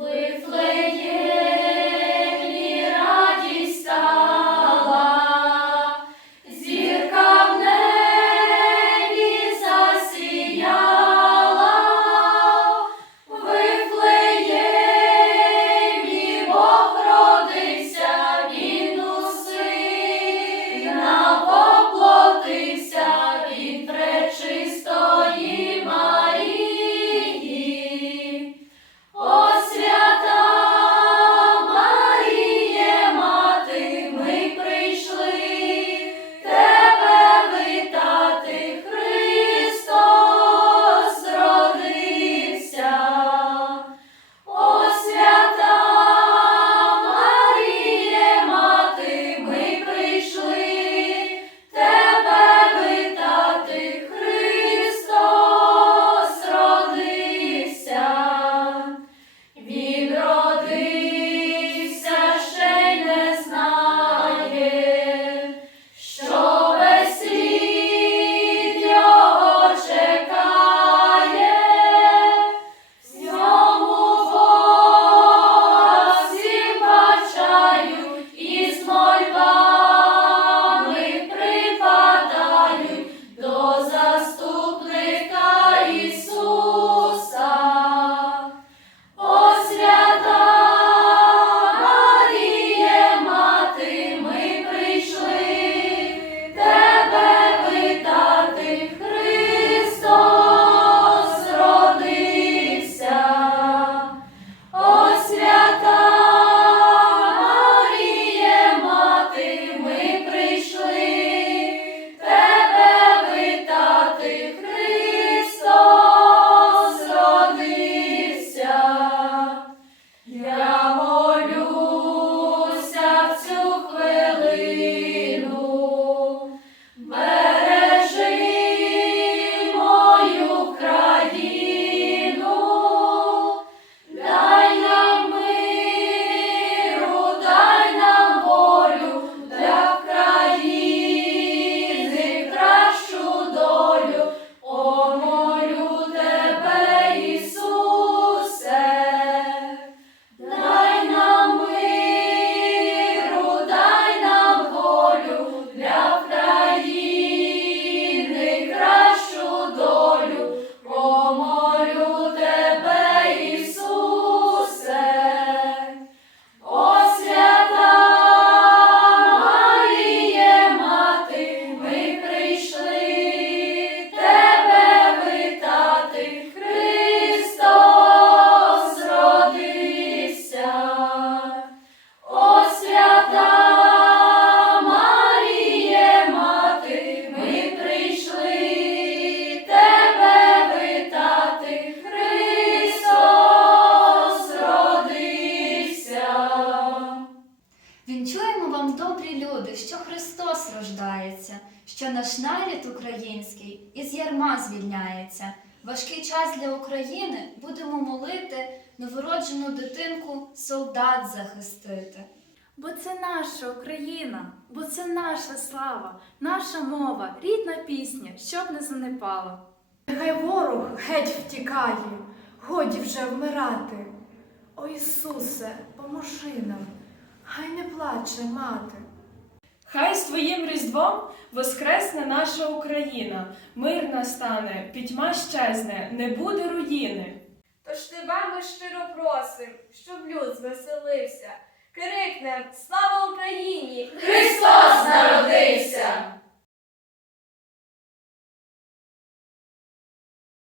Вифлеємі Що Христос рождається, що наш нарід український із ярма звільняється. Важкий час для України будемо молити новороджену дитинку солдат захистити. Бо це наша Україна, бо це наша слава, наша мова, рідна пісня, щоб не занепала. Нехай ворог геть втікає, годі вже вмирати. О Ісусе, поможи нам, хай не плаче мати. Хай з твоїм різдвом воскресне наша Україна, мир настане, пітьма щезне, не буде руїни. Тож тебе ми щиро просим, щоб люд звеселився. Крикнем Слава Україні! Христос народився!